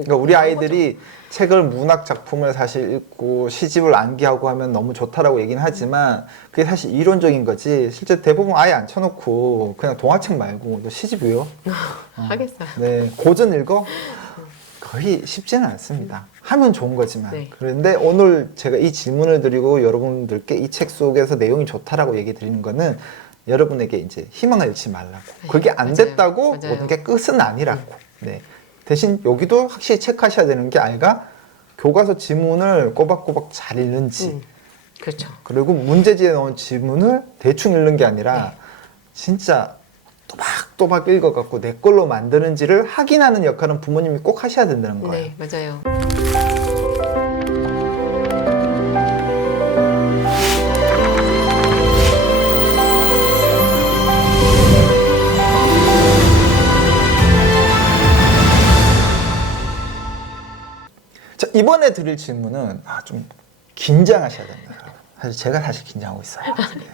보고. 그러니까 우리 아이들이 책을 문학 작품을 사실 읽고 시집을 암기하고 하면 너무 좋다라고 얘기는 하지만 그게 사실 이론적인 거지 실제 대부분 아예 안 쳐놓고 그냥 동화책 말고 너 시집 외워? 하겠어요. 네, 고전 읽어? 거의 쉽지는 않습니다. 하면 좋은 거지만. 네. 그런데 오늘 제가 이 질문을 드리고 여러분들께 이 책 속에서 내용이 좋다라고 얘기 드리는 거는 여러분에게 이제 희망을 잃지 말라고. 그게 안 맞아요. 됐다고 맞아요. 모든 게 끝은 아니라고. 네. 대신 여기도 확실히 체크하셔야 되는 게 아이가 교과서 지문을 꼬박꼬박 잘 읽는지. 그렇죠. 그리고 문제지에 넣은 지문을 대충 읽는 게 아니라 진짜 또박또박 읽어갖고 내 걸로 만드는지를 확인하는 역할은 부모님이 꼭 하셔야 된다는 거예요. 네, 맞아요. 자, 이번에 드릴 질문은 좀 긴장하셔야 됩니다. 사실 제가 긴장하고 있어요. 네.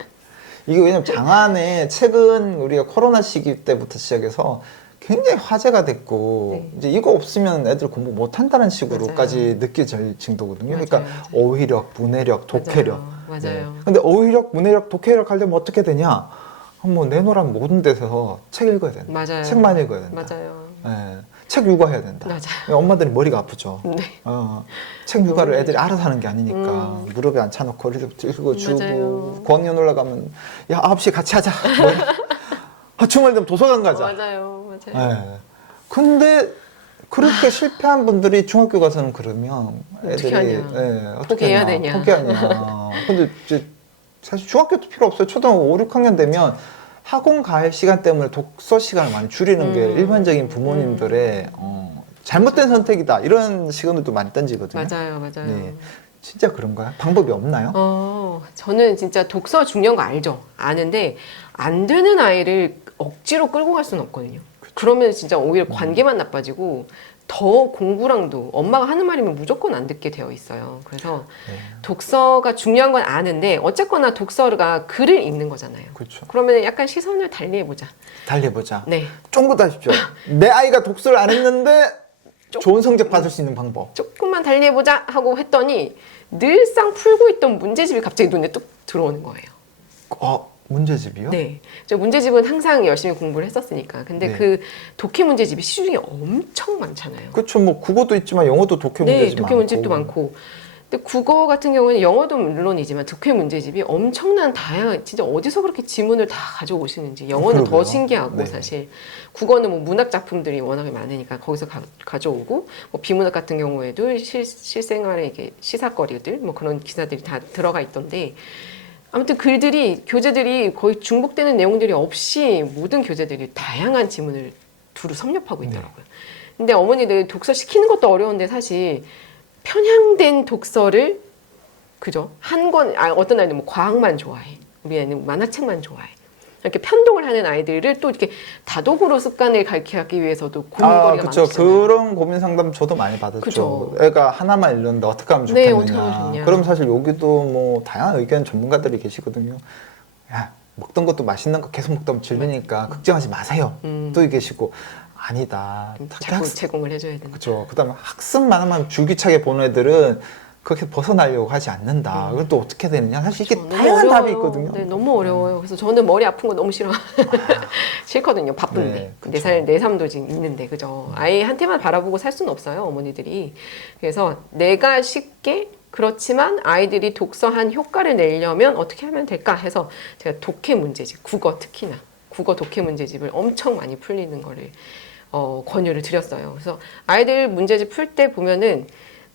이게 왜냐면 장안에 책은 우리가 코로나 시기 때부터 시작해서 굉장히 화제가 됐고 네. 이제 이거 없으면 애들 공부 못 한다는 식으로까지 맞아요. 느껴질 정도거든요. 맞아요, 그러니까 맞아요. 어휘력, 문해력, 독해력. 맞아요. 네. 맞아요. 근데 어휘력, 문해력, 독해력 하려면 어떻게 되냐? 뭐 내놓으란 모든 데서 책 읽어야 된다. 맞아요. 책만 읽어야 된다. 맞아요. 네. 책 육아해야 된다. 맞아요. 엄마들이 머리가 아프죠. 네. 책 육아를 애들이 알아서 하는 게 아니니까 무릎에 앉혀놓고 읽어주고 맞아요. 고학년 올라가면 야 9시에 같이 하자. 주말 되면 도서관 가자. 맞아요. 맞아요. 네. 근데 그렇게 실패한 분들이 중학교 가서는 그러면 애들이 어떻게 하냐. 어떻게 포기해야 하냐. 되냐. 포기하냐. 근데 이제 사실 중학교도 필요 없어요. 초등학교 5, 6학년 되면 학원 갈 시간 때문에 독서 시간을 많이 줄이는 게 일반적인 부모님들의 잘못된 선택이다 이런 시간들도 많이 던지거든요. 맞아요. 맞아요. 네. 진짜 그런가요? 방법이 없나요? 저는 진짜 독서 중요한 거 알죠. 아는데 안 되는 아이를 억지로 끌고 갈 수는 없거든요. 그러면 진짜 오히려 관계만 나빠지고 더 공부랑도 엄마가 하는 말이면 무조건 안 듣게 되어 있어요. 그래서 네. 독서가 중요한 건 아는데 어쨌거나 독서가 글을 읽는 거잖아요. 그렇죠. 그러면 약간 시선을 달리해보자. 달려보자. 네. 쫑긋하십시오. 내 아이가 독서를 안 했는데 좋은 성적 받을 수 있는 방법. 조금만 달리해보자 하고 했더니 늘상 풀고 있던 문제집이 갑자기 눈에 뚝 들어오는 거예요. 문제집이요? 네. 저 문제집은 항상 열심히 공부를 했었으니까. 근데 네. 그 독해 문제집이 시중에 엄청 많잖아요. 그렇죠. 뭐 국어도 있지만 영어도 독해 네, 문제집 독해 문제집도 많고. 근데 국어 같은 경우에는 영어도 물론이지만 독해 문제집이 엄청난 다양한 진짜 어디서 그렇게 지문을 다 가져오시는지 영어는 더 그러게요. 신기하고 네. 사실 국어는 뭐 문학 작품들이 워낙에 많으니까 거기서 가져오고 뭐 비문학 같은 경우에도 실생활의 이게 시사거리들 뭐 그런 기사들이 다 들어가 있던데 아무튼 글들이 교재들이 거의 중복되는 내용들이 없이 모든 교재들이 다양한 지문을 두루 섭렵하고 있더라고요. 근데 어머니들 독서 시키는 것도 어려운데 사실 편향된 독서를 그죠? 어떤 아이는 뭐 과학만 좋아해. 우리 애는 만화책만 좋아해. 이렇게 편독을 하는 아이들을 또 이렇게 다독으로 습관을 가르치기 위해서도 고민거리가 그렇죠. 많으시잖아요. 그런 고민 상담 저도 많이 받았죠. 그쵸. 애가 하나만 읽는데 어떻게 하면 네, 좋겠느냐. 어떻게 하면 좋냐. 그럼 사실 여기도 뭐 다양한 의견 전문가들이 계시거든요. 야, 먹던 것도 맛있는 거 계속 먹다 보면 질리니까 걱정하지 마세요. 또 계시고 아니다. 자꾸 제공을 해줘야 된다. 그렇죠. 그다음에 학습만 하면 줄기차게 보는 애들은 그렇게 벗어나려고 하지 않는다. 그럼 또 어떻게 되느냐? 사실 이게 너무 다양한 답이 어려워요. 있거든요. 네, 너무 어려워요. 그래서 저는 머리 아픈 거 너무 싫어. 싫거든요. 바쁜데. 네, 그쵸. 4살, 4, 3도 지금 있는데, 그죠? 아이한테만 바라보고 살 수는 없어요, 어머니들이. 그래서 내가 쉽게 그렇지만 아이들이 독서한 효과를 내려면 어떻게 하면 될까 해서 제가 독해 문제집, 국어 특히나 국어 독해 문제집을 엄청 많이 풀리는 거를 권유를 드렸어요. 그래서 아이들 문제집 풀 때 보면은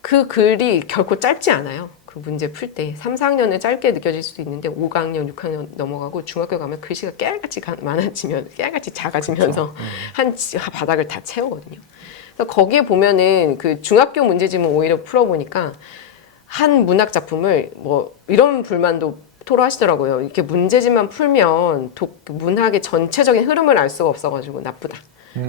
그 글이 결코 짧지 않아요. 그 문제 풀 때 3, 4학년은 짧게 느껴질 수도 있는데 5학년, 6학년 넘어가고 중학교 가면 글씨가 깨알같이 많아지면 깨알같이 작아지면서 한 바닥을 다 채우거든요. 그래서 거기에 보면은 그 중학교 문제집은 오히려 풀어보니까 한 문학 작품을 뭐 이런 불만도 토로하시더라고요. 이렇게 문제집만 풀면 문학의 전체적인 흐름을 알 수가 없어가지고 나쁘다.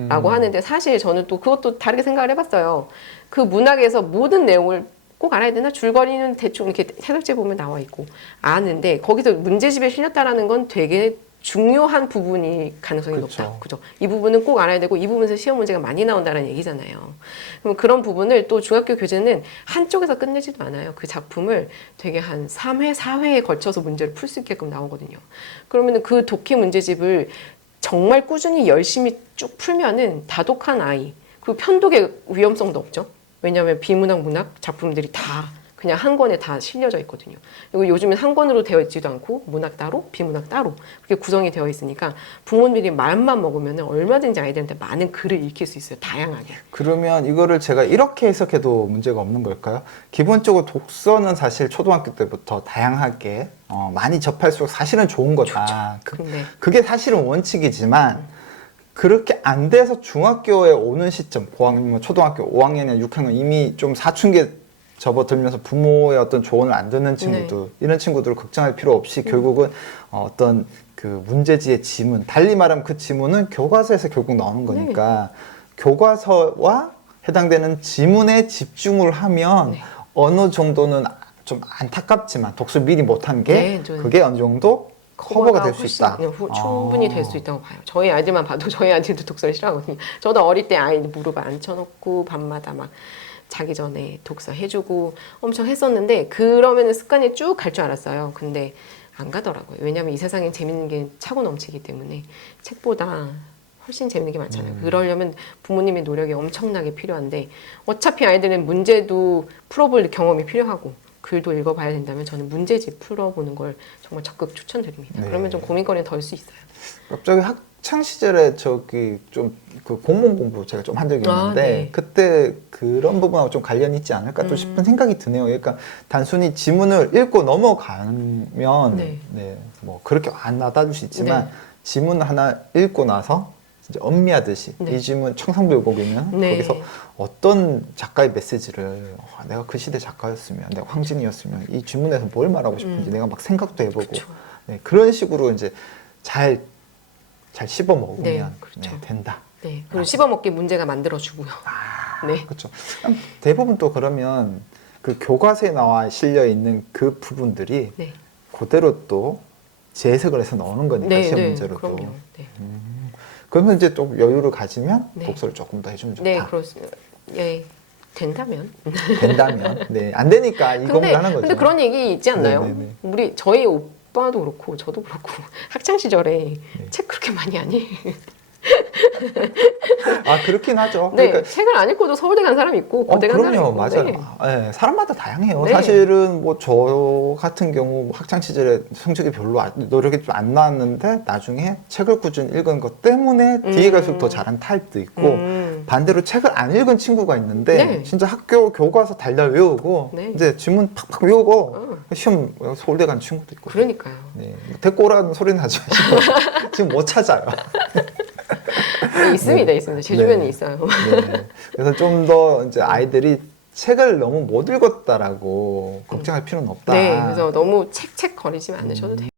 라고 하는데 사실 저는 또 그것도 다르게 생각을 해봤어요. 그 문학에서 모든 내용을 꼭 알아야 되나? 줄거리는 대충 이렇게 해설지 보면 나와 있고 아는데 거기서 문제집에 실렸다라는 건 되게 중요한 부분이 가능성이 그쵸. 높다. 그죠? 이 부분은 꼭 알아야 되고 이 부분에서 시험 문제가 많이 나온다는 얘기잖아요. 그럼 그런 부분을 또 중학교 교재는 한쪽에서 끝내지도 않아요. 그 작품을 되게 한 3회, 4회에 걸쳐서 문제를 풀 수 있게끔 나오거든요. 그러면 그 독해 문제집을 정말 꾸준히 열심히 쭉 풀면은 다독한 아이, 그리고 편독의 위험성도 없죠. 왜냐하면 비문학 문학 작품들이 다 그냥 한 권에 다 실려져 있거든요. 그리고 요즘은 한 권으로 되어 있지도 않고 문학 따로, 비문학 따로 그렇게 구성이 되어 있으니까 부모님들이 마음만 먹으면 얼마든지 아이들한테 많은 글을 읽힐 수 있어요. 다양하게. 그러면 이거를 제가 이렇게 해석해도 문제가 없는 걸까요? 기본적으로 독서는 사실 초등학교 때부터 다양하게 많이 접할수록 사실은 좋은 거다. 근데 그게 사실은 원칙이지만 그렇게 안 돼서 중학교에 오는 시점, 고학년, 초등학교 5학년이나 6학년 이미 좀 사춘기에 접어들면서 부모의 어떤 조언을 안 듣는 친구들, 이런 친구들을 걱정할 필요 없이 결국은 어떤 그 문제지의 지문, 달리 말하면 그 지문은 교과서에서 결국 나오는 거니까 교과서와 해당되는 지문에 집중을 하면 어느 정도는 좀 안타깝지만 독서를 미리 못한 게 그게 어느 정도 커버가 될 수 있다. 충분히 될 수 있다고 봐요. 저희 아이들만 봐도 저희 아이들도 독서를 싫어하거든요. 저도 어릴 때 아이 무릎에 앉혀놓고 밤마다 막 자기 전에 독서 해주고 엄청 했었는데 그러면 습관이 쭉 갈 줄 알았어요. 근데 안 가더라고요. 왜냐하면 이 세상엔 재밌는 게 차고 넘치기 때문에 책보다 훨씬 재밌는 게 많잖아요. 그러려면 부모님의 노력이 엄청나게 필요한데 어차피 아이들은 문제도 풀어볼 경험이 필요하고 글도 읽어봐야 된다면 저는 문제집 풀어보는 걸 정말 적극 추천드립니다. 네. 그러면 좀 고민거리는 덜 수 있어요. 갑자기 학창 시절에 저기 좀 그 공문 공부 제가 좀 한 적이 있는데 네. 그때 그런 부분하고 좀 관련이 있지 않을까 또 싶은 생각이 드네요. 그러니까 단순히 지문을 읽고 넘어가면 네. 뭐 그렇게 안 와닿을 수 있지만 네. 지문 하나 읽고 나서 이제 엄미하듯이 네. 이 지문 청산교육이면 네. 거기서 어떤 작가의 메시지를 내가 그 시대 작가였으면 내가 황진이었으면 이 지문에서 뭘 말하고 싶은지 내가 막 생각도 해보고 그쵸. 그런 식으로 이제 잘 씹어 먹으면 네, 그렇죠. 된다. 네. 그리고 씹어먹기 문제가 만들어주고요. 네. 그렇죠. 대부분 또 그러면 그 교과서에 나와 실려 있는 그 부분들이 네. 그대로 또 재해석을 해서 나오는 거니까 네, 시험 네. 문제로도. 그럼요. 네. 그러면 이제 좀 여유를 가지면 네. 독서를 조금 더 해주면 좋다. 네, 예. 된다면. 된다면. 네. 안 되니까 이 공부를 하는 거죠. 근데 그런 얘기 있지 않나요? 네네네. 저희 오빠도 그렇고 저도 그렇고 학창 시절에 책 그렇게 많이 안 읽. 그렇긴 하죠. 네, 그러니까 책을 안 읽고도 서울대 간 사람이 있고 고대 간 사람이 그럼요, 있고. 맞아요. 네. 네, 사람마다 다양해요. 네. 사실은 뭐 저 같은 경우 뭐 학창 시절에 성적이 별로 노력이 좀 안 나왔는데 나중에 책을 꾸준히 읽은 것 때문에 뒤에 갈수록 더 잘한 타입도 있고 반대로 책을 안 읽은 친구가 있는데 네. 진짜 학교 교과서 달달 외우고 네. 이제 지문 팍팍 외우고 시험 서울대 간 친구도 있고. 그러니까요. 네, 데리고 오라는 소리는 하지 마시고 지금 못 찾아요. 네, 있습니다, 있습니다. 제 주변에 있어요. 네. 그래서 좀 더 이제 아이들이 책을 너무 못 읽었다라고 걱정할 필요는 없다. 네, 그래서 너무 책책 거리지 않으셔도 돼요.